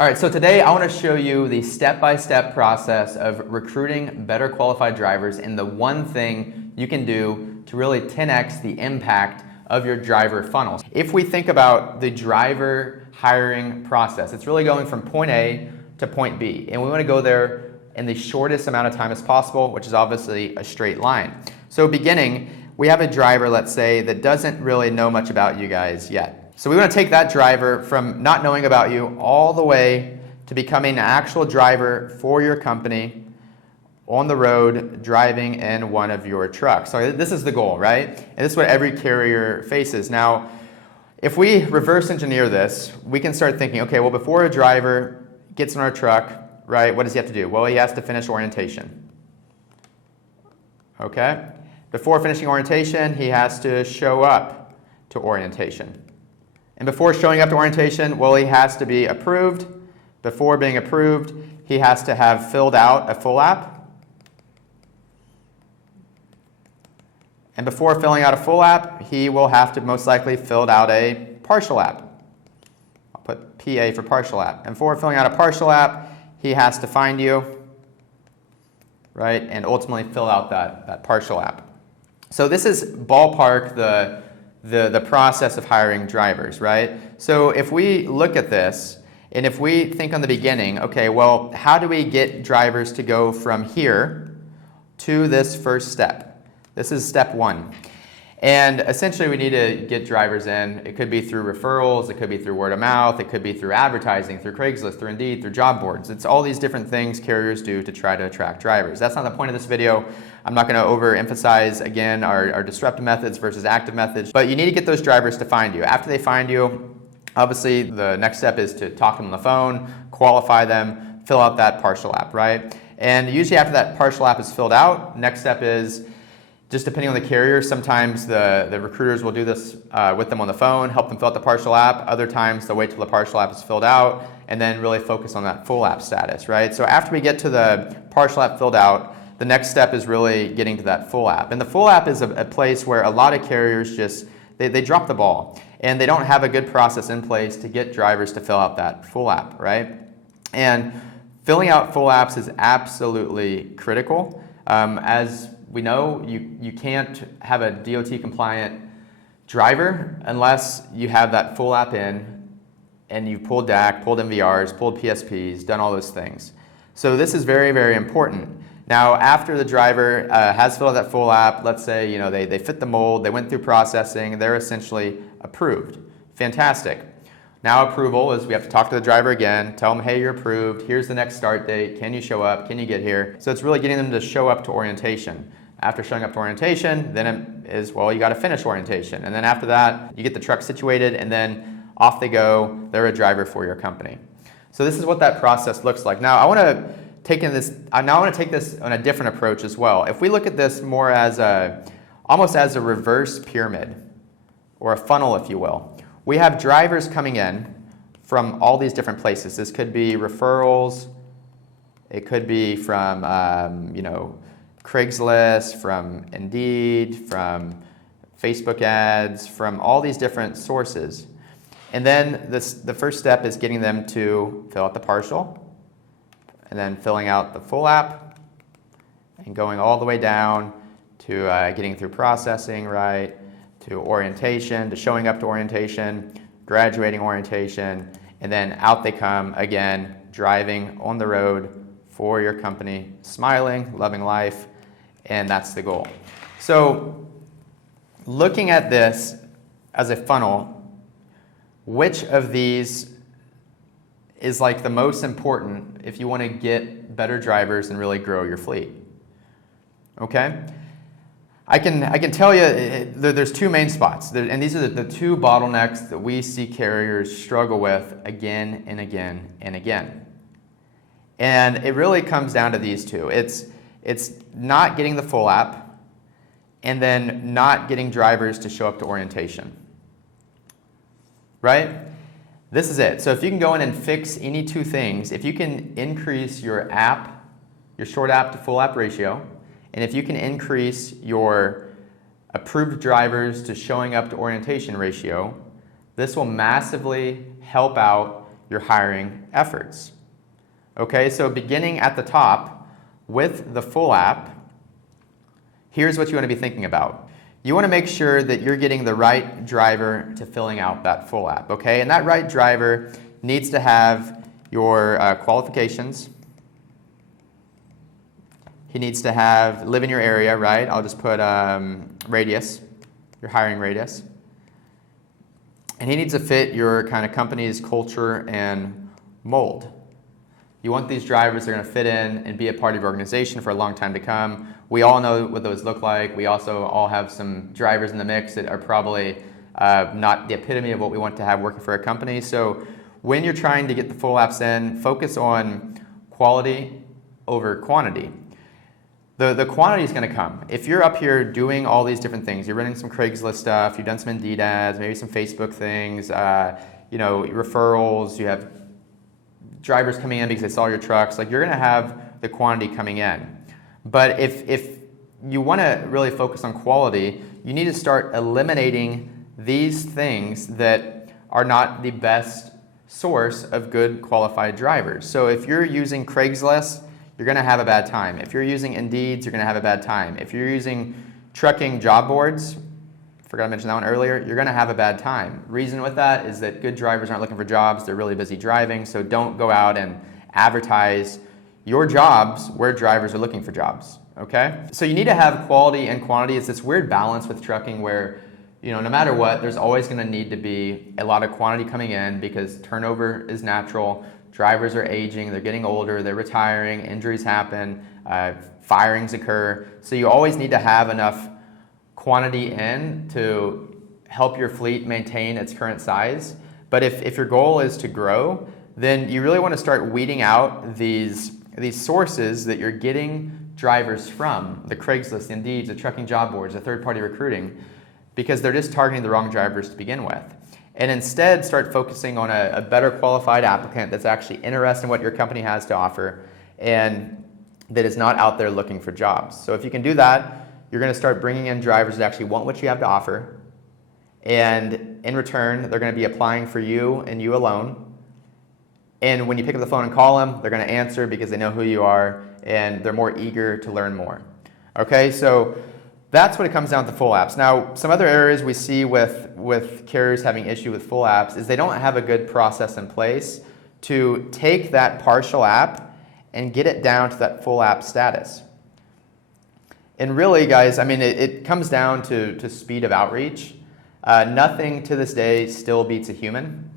All right, so today I want to show you the step-by-step process of recruiting better qualified drivers and the one thing you can do to really 10x the impact of your driver funnels. If we think about the driver hiring process, it's really going from point A to point B, and we want to go there in the shortest amount of time as possible, which is obviously a straight line. So beginning, we have a driver, let's say, that doesn't really know much about you guys yet. So we want to take that driver from not knowing about you all the way to becoming an actual driver for your company on the road driving in one of your trucks. So this is the goal, right? And this is what every carrier faces. Now, if we reverse engineer this, we can start thinking, okay, well, before a driver gets in our truck, right, what does he have to do? Well, he has to finish orientation. Okay? Before finishing orientation, he has to show up to orientation. And before showing up to orientation, well, he has to be approved. Before being approved, he has to have filled out a full app. And before filling out a full app, he will have to most likely fill out a partial app. I'll put PA for partial app. And before filling out a partial app, he has to find you, right, and ultimately fill out that partial app. So this is ballpark the process of hiring drivers, right? So if we look at this, and if we think on the beginning, okay, well, how do we get drivers to go from here to this first step? This is step one. And essentially we need to get drivers in. It could be through referrals, it could be through word of mouth, it could be through advertising, through Craigslist, through Indeed, through job boards. It's all these different things carriers do to try to attract drivers. That's not the point of this video. I'm not going to overemphasize, again, our disruptive methods versus active methods, but you need to get those drivers to find you. After they find you, obviously the next step is to talk to them on the phone, qualify them, fill out that partial app, right? And usually after that partial app is filled out, next step is, just depending on the carrier, sometimes the recruiters will do this with them on the phone, help them fill out the partial app. Other times they'll wait till the partial app is filled out and then really focus on that full app status, right? So after we get to the partial app filled out, the next step is really getting to that full app. And the full app is a place where a lot of carriers just, they drop the ball and they don't have a good process in place to get drivers to fill out that full app, right? And filling out full apps is absolutely critical. As we know, you can't have a DOT compliant driver unless you have that full app in and you've pulled DAC, pulled MVRs, pulled PSPs, done all those things. So this is very, very important. Now, after the driver has filled out that full app, let's say they fit the mold, they went through processing, they're essentially approved. Fantastic. Now approval is we have to talk to the driver again, tell them, hey, you're approved, here's the next start date, can you show up, can you get here? So it's really getting them to show up to orientation. After showing up to orientation, then it is, well, you got to finish orientation. And then after that, you get the truck situated, and then off they go. They're a driver for your company. So this is what that process looks like. Now I want to take this on a different approach as well. If we look at this more as almost as a reverse pyramid or a funnel, if you will. We have drivers coming in from all these different places. This could be referrals. It could be from Craigslist, from Indeed, from Facebook ads, from all these different sources. And then the first step is getting them to fill out the partial, and then filling out the full app, and going all the way down to getting through processing, right, to orientation, to showing up to orientation, graduating orientation, and then out they come again, driving on the road for your company, smiling, loving life, and that's the goal. So looking at this as a funnel, which of these is like the most important if you want to get better drivers and really grow your fleet? Okay? I can tell you there's two main spots, and these are the two bottlenecks that we see carriers struggle with again and again and again. And it really comes down to these two. It's not getting the full app, and then not getting drivers to show up to orientation. Right? This is it. So if you can go in and fix any two things, if you can increase your short app to full app ratio, and if you can increase your approved drivers to showing up to orientation ratio, this will massively help out your hiring efforts. Okay, so beginning at the top with the full app, here's what you want to be thinking about. You want to make sure that you're getting the right driver to filling out that full app, okay? And that right driver needs to have your qualifications. He needs to live in your area, right? I'll just put radius, your hiring radius. And he needs to fit your kind of company's culture and mold. You want these drivers that are going to fit in and be a part of your organization for a long time to come. We all know what those look like. We also all have some drivers in the mix that are probably not the epitome of what we want to have working for a company. So when you're trying to get the full apps in, focus on quality over quantity. The quantity is going to come. If you're up here doing all these different things, you're running some Craigslist stuff, you've done some Indeed ads, maybe some Facebook things, referrals, you have drivers coming in because they saw your trucks, like you're going to have the quantity coming in. But if you want to really focus on quality, you need to start eliminating these things that are not the best source of good qualified drivers. So if you're using Craigslist, you're going to have a bad time. If you're using Indeed, you're going to have a bad time. If you're using trucking job boards, forgot to mention that one earlier, you're going to have a bad time. Reason with that is that good drivers aren't looking for jobs. They're really busy driving. So don't go out and advertise your jobs where drivers are looking for jobs. Okay? So you need to have quality and quantity. It's this weird balance with trucking where, no matter what, there's always going to need to be a lot of quantity coming in because turnover is natural. Drivers are aging. They're getting older. They're retiring. Injuries happen. Firings occur. So you always need to have enough quantity in to help your fleet maintain its current size. But if your goal is to grow, then you really want to start weeding out these sources that you're getting drivers from, the Craigslist, the Indeed, the trucking job boards, the third-party recruiting, because they're just targeting the wrong drivers to begin with. And instead start focusing on a better qualified applicant that's actually interested in what your company has to offer and that is not out there looking for jobs. So if you can do that, you're going to start bringing in drivers that actually want what you have to offer, and in return, they're going to be applying for you and you alone. And when you pick up the phone and call them, they're going to answer because they know who you are and they're more eager to learn more. Okay, so that's what it comes down to full apps. Now, some other areas we see with carriers having issue with full apps is they don't have a good process in place to take that partial app and get it down to that full app status. And really, guys, it comes down to speed of outreach. Nothing to this day still beats a human.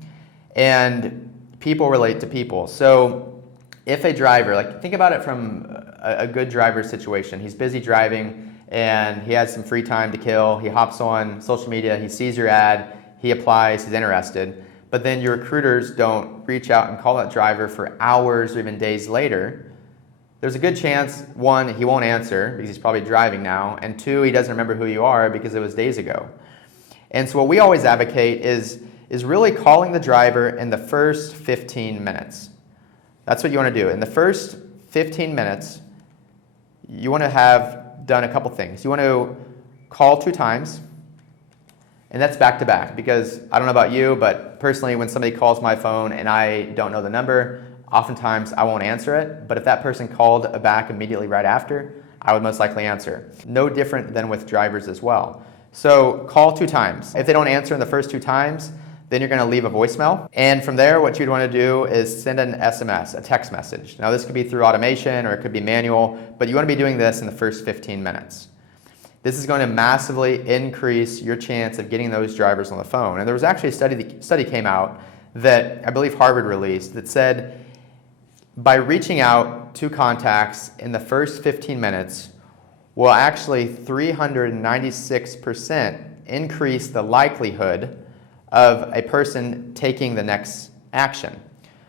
And people relate to people. So if a driver, think about it from a good driver situation. He's busy driving and he has some free time to kill. He hops on social media, he sees your ad, he applies, he's interested. But then your recruiters don't reach out and call that driver for hours or even days later. There's a good chance, one, he won't answer because he's probably driving now, and two, he doesn't remember who you are because it was days ago. And so what we always advocate is really calling the driver in the first 15 minutes. That's what you want to do. In the first 15 minutes, you want to have done a couple things. You want to call 2 times, and that's back to back, because I don't know about you, but personally when somebody calls my phone and I don't know the number, oftentimes I won't answer it. But if that person called back immediately right after, I would most likely answer. No different than with drivers as well. So call 2 times. If they don't answer in the first 2 times, then you're going to leave a voicemail. And from there, what you'd want to do is send an SMS, a text message. Now this could be through automation or it could be manual, but you want to be doing this in the first 15 minutes. This is going to massively increase your chance of getting those drivers on the phone. And there was actually a study came out that I believe Harvard released that said by reaching out to contacts in the first 15 minutes will actually 396% increase the likelihood of a person taking the next action.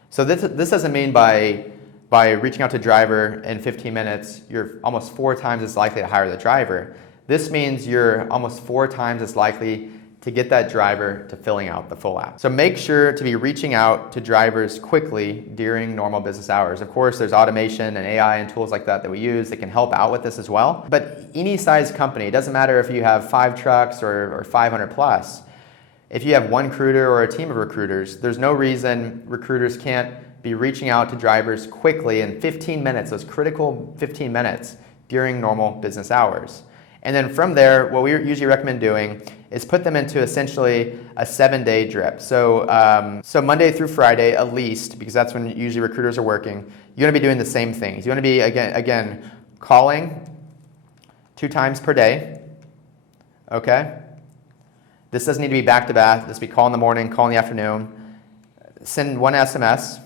So this doesn't mean by reaching out to a driver in 15 minutes, you're almost 4 times as likely to hire the driver. This means you're almost 4 times as likely to get that driver to filling out the full app. So make sure to be reaching out to drivers quickly during normal business hours. Of course, there's automation and AI and tools like that we use that can help out with this as well. But any size company, it doesn't matter if you have 5 trucks or 500 plus, If you have one recruiter or a team of recruiters, there's no reason recruiters can't be reaching out to drivers quickly in 15 minutes, those critical 15 minutes during normal business hours. And then from there, what we usually recommend doing is put them into essentially a 7-day drip. So Monday through Friday at least, because that's when usually recruiters are working, you want to be doing the same things. You want to be, again calling 2 times per day, okay? This doesn't need to be back-to-back. This will be call in the morning, call in the afternoon. Send 1 SMS.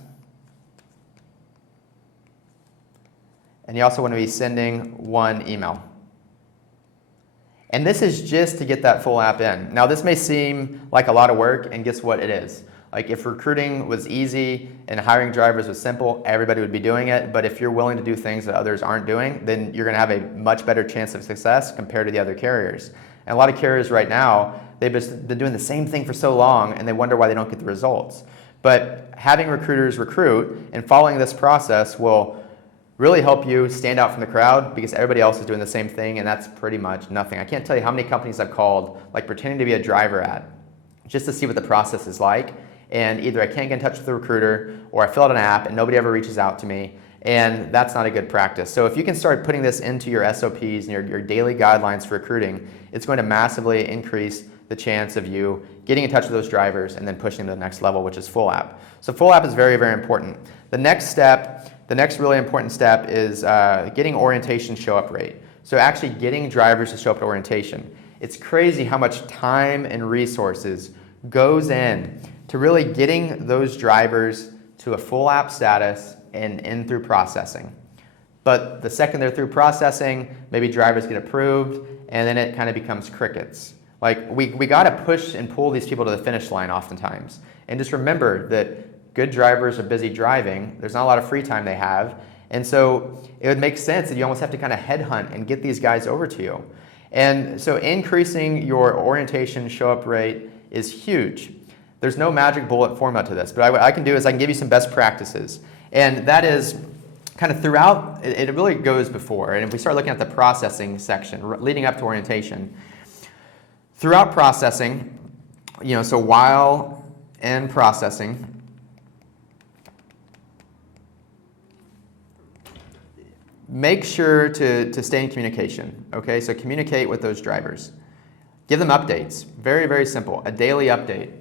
And you also want to be sending 1 email. And this is just to get that full app in. Now, this may seem like a lot of work, and guess what it is? Like, if recruiting was easy and hiring drivers was simple, everybody would be doing it. But if you're willing to do things that others aren't doing, then you're going to have a much better chance of success compared to the other carriers. And a lot of carriers right now, they've been doing the same thing for so long, and they wonder why they don't get the results. But having recruiters recruit and following this process will really help you stand out from the crowd, because everybody else is doing the same thing, and that's pretty much nothing. I can't tell you how many companies I've called, like pretending to be a driver at, just to see what the process is like. And either I can't get in touch with the recruiter, or I fill out an app and nobody ever reaches out to me, and that's not a good practice. So if you can start putting this into your SOPs and your daily guidelines for recruiting, it's going to massively increase the chance of you getting in touch with those drivers and then pushing them to the next level, which is full app. So full app is very, very important. The next really important step is getting orientation show-up rate. So actually getting drivers to show up at orientation. It's crazy how much time and resources goes in to really getting those drivers to a full app status and in through processing. But the second they're through processing, maybe drivers get approved, and then it kind of becomes crickets. Like, we got to push and pull these people to the finish line oftentimes. And just remember that good drivers are busy driving. There's not a lot of free time they have. And so it would make sense that you almost have to kind of headhunt and get these guys over to you. And so increasing your orientation show-up rate is huge. There's no magic bullet formula to this, but what I can do is I can give you some best practices. And that is kind of throughout, it really goes before. And if we start looking at the processing section, leading up to orientation, throughout processing, so while in processing, make sure to stay in communication, okay? So communicate with those drivers. Give them updates. Very, very simple. A daily update.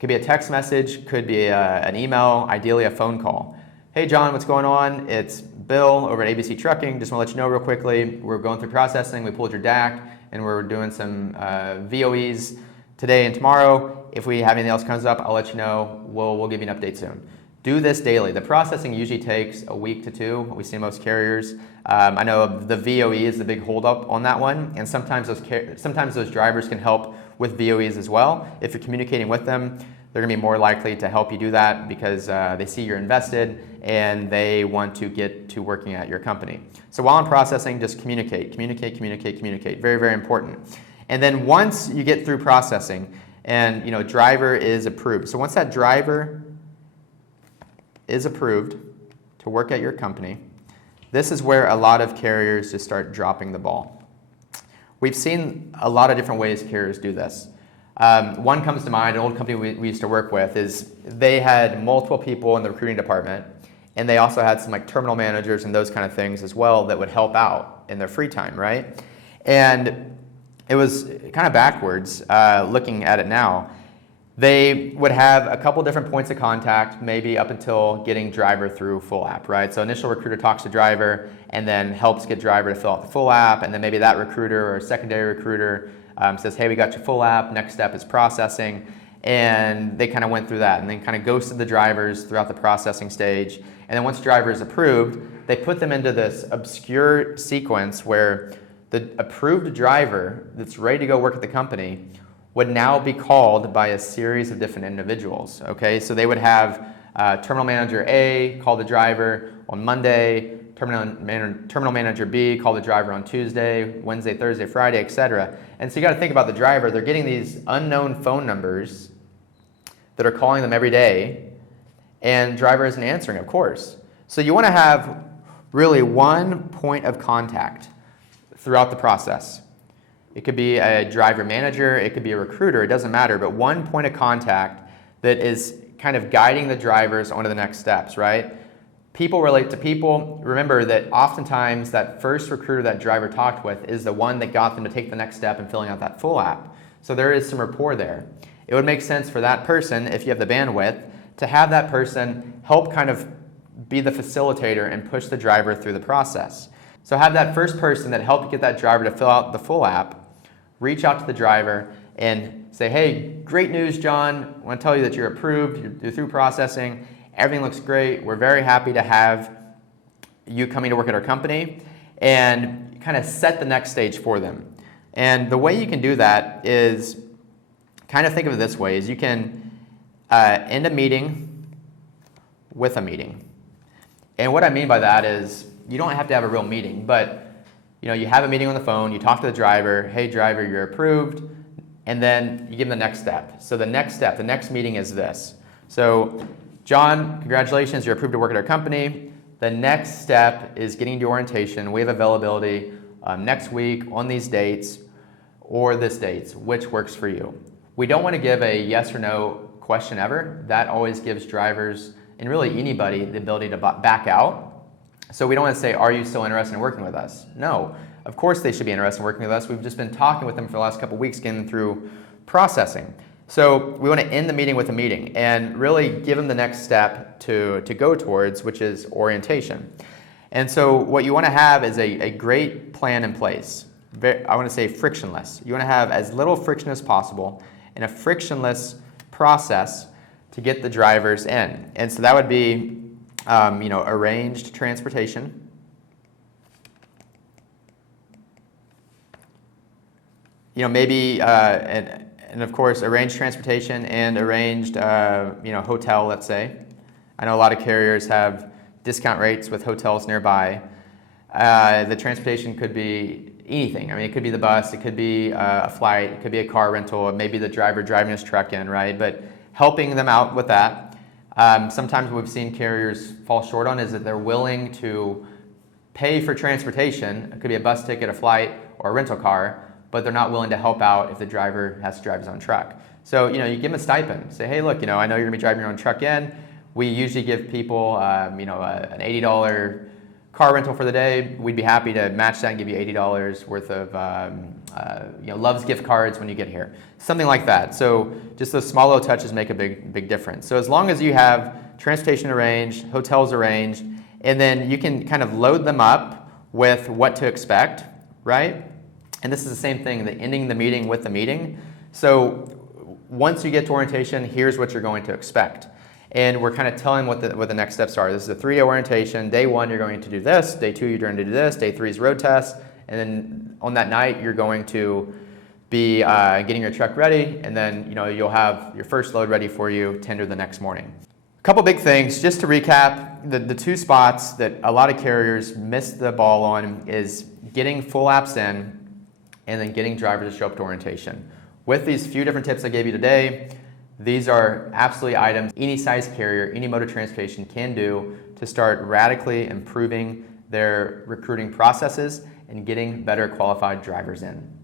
Could be a text message, could be an email, ideally a phone call. Hey John, what's going on? It's Bill over at ABC Trucking. Just want to let you know real quickly, we're going through processing. We pulled your DAC, and we're doing some VOEs today and tomorrow. If we have anything else comes up, I'll let you know. We'll give you an update soon. Do this daily. The processing usually takes a week to 2, what we see in most carriers. I know the VOE is the big holdup on that one, and sometimes those drivers can help with VOEs as well. If you're communicating with them, they're going to be more likely to help you do that because they see you're invested and they want to get to working at your company. So while I'm processing, just communicate. Very, very important. And then once you get through processing and driver is approved. So once that driver is approved to work at your company, this is where a lot of carriers just start dropping the ball. We've seen a lot of different ways carriers do this. One comes to mind, an old company we used to work with, is they had multiple people in the recruiting department, and they also had some like terminal managers and those kind of things as well that would help out in their free time, right? And it was kind of backwards looking at it now. They would have a couple different points of contact, maybe up until getting driver through full app, right? So initial recruiter talks to driver and then helps get driver to fill out the full app, and then maybe that recruiter or secondary recruiter says, hey, we got your full app, next step is processing, and they kind of went through that and then kind of ghosted the drivers throughout the processing stage. And then once driver is approved, they put them into this obscure sequence where the approved driver that's ready to go work at the company would now be called by a series of different individuals, okay? So they would have terminal manager A call the driver on Monday, terminal manager B call the driver on Tuesday, Wednesday, Thursday, Friday, etc. And so you got to think about the driver. They're getting these unknown phone numbers that are calling them every day, and driver isn't answering, of course. So you want to have really one point of contact throughout the process. It could be a driver manager, it could be a recruiter, it doesn't matter, but one point of contact that is kind of guiding the drivers onto the next steps, right? People relate to people. Remember that oftentimes that first recruiter that driver talked with is the one that got them to take the next step in filling out that full app. So there is some rapport there. It would make sense for that person, if you have the bandwidth, to have that person help kind of be the facilitator and push the driver through the process. So have that first person that helped get that driver to fill out the full app reach out to the driver and say, hey, great news, John. I want to tell you that you're approved, you're through processing, everything looks great. We're very happy to have you coming to work at our company, and kind of set the next stage for them. And the way you can do that is, kind of think of it this way, is you can end a meeting with a meeting. And what I mean by that is, you don't have to have a real meeting, but you have a meeting on the phone, you talk to the driver, hey driver, you're approved, and then you give them the next step. So the next step, the next meeting is this. So John, congratulations, you're approved to work at our company. The next step is getting to orientation. We have availability next week on these dates or this dates, which works for you. We don't want to give a yes or no question ever. That always gives drivers, and really anybody, the ability to back out. So we don't want to say, are you still interested in working with us? No, of course they should be interested in working with us. We've just been talking with them for the last couple of weeks, getting them through processing. So we want to end the meeting with a meeting and really give them the next step to go towards, which is orientation. And so what you want to have is a great plan in place. I want to say frictionless. You want to have as little friction as possible and a frictionless process to get the drivers in. And so that would be arranged transportation. Maybe, and of course, arranged transportation and arranged, hotel, let's say. I know a lot of carriers have discount rates with hotels nearby. The transportation could be anything. I mean, it could be the bus, it could be a flight, it could be a car rental, maybe the driver driving his truck in, right? But helping them out with that. Sometimes what we've seen carriers fall short on is that they're willing to pay for transportation. It could be a bus ticket, a flight, or a rental car, but they're not willing to help out if the driver has to drive his own truck. So, you give them a stipend. Say, hey, look, I know you're gonna be driving your own truck in. We usually give people, an $80 car rental for the day. We'd be happy to match that and give you $80 worth of, Love's gift cards when you get here. Something like that. So just those small little touches make a big difference. So as long as you have transportation arranged, hotels arranged, and then you can kind of load them up with what to expect, right? And this is the same thing, the ending the meeting with the meeting. So once you get to orientation, here's what you're going to expect. And we're kind of telling what the next steps are. This is a 3-day orientation. Day 1, you're going to do this. Day 2, you're going to do this. Day 3 is road test. And then on that night, you're going to be getting your truck ready. And then you'll have your first load ready for you, tender the next morning. A couple big things, just to recap, the 2 spots that a lot of carriers miss the ball on is getting full apps in and then getting drivers to show up to orientation. With these few different tips I gave you today, these are absolutely items any size carrier, any mode of transportation can do to start radically improving their recruiting processes and getting better qualified drivers in.